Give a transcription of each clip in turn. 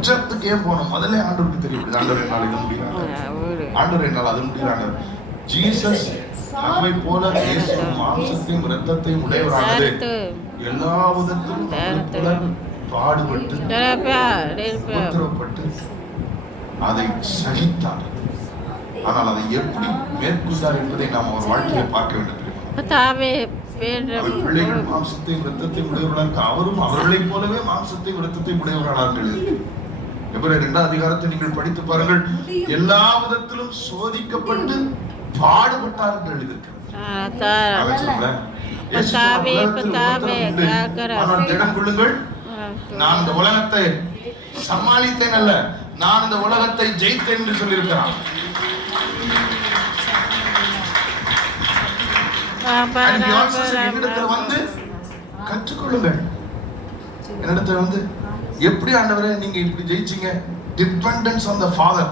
உச்சத்துக்கு ஏன் போனோம்? முதல்ல ஆண்டவருக்கு தெரியும், ஆண்டவர் என்னால் இது முடியல, ஆண்டவர் என்னால் அது முடியல. ஜீசஸ் நம்மை போல இயேசு மாம்சத்தையும் இரத்தத்தையும் உடையவரானது எல்லா விதத்திலும் பாடுபட்டு உத்தரவுப்பட்டு அதை சகித்தார். ஆனால் அதை எப்படி மேற்கொண்டார் என்பதை நாம் அவர் வாழ்க்கையை பார்க்க வேண்டும். பிள்ளைகள் மாம்சத்தையும் இரத்தத்தையும் உடையவர்களாக அவரும் அவர்களைப் போலவே மாம்சத்தையும் இரத்தத்தையும் உடையவர்களார்கள். எபிரேயர் 2 அதிகாரத்தை நீங்கள் படித்து பாருங்கள். எல்லா விதத்திலும் சோதிக்கப்பட்டு பாடுபட்டார் என்று எழுதியிருக்கிறது. நான் இந்த உலகத்தை சமாளித்தேன் அல்ல, நான் இந்த உலகத்தை ஜெயித்தேன் என்று சொல்லியிருக்கிறான். என்னிடத்தில் வந்து கற்றுக்கொள்ளுங்கள். என்னிடத்தில் வந்து எப்படி ஆண்டவரே நீங்க இப்படி ஜெயிச்சீங்க? Dependence on the father.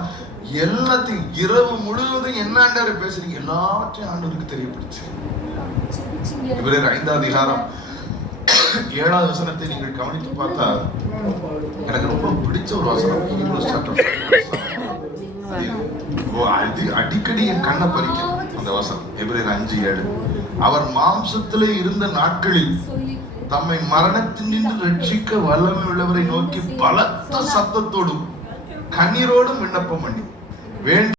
எல்லாத்தையும் இரவு முழுவதும் என்ன ஆண்டவரே பேசுறீங்க, எல்லாத்தையும் ஆண்டவருக்கு தெரியப்படுச்சு. எபிரேயர் 5 அதிகாரம் 7வது வசனத்தை நீங்கள் கவனித்து பார்த்தா எனக்கு ரொம்ப பிடிச்ச ஒரு வசனம். அடிக்கடி என் கண்ணை பறிக்கும் அந்த வசனம். எபிரேயர் 5:7. அவர் மாம்சத்திலே இருந்த நாட்களில் தம்மை மரணத்தினின்று ரட்சிக்க வல்லமை உள்ளவரை நோக்கி பலத்த சத்தத்தோடும் கண்ணீரோடும் விண்ணப்பம் பண்ணி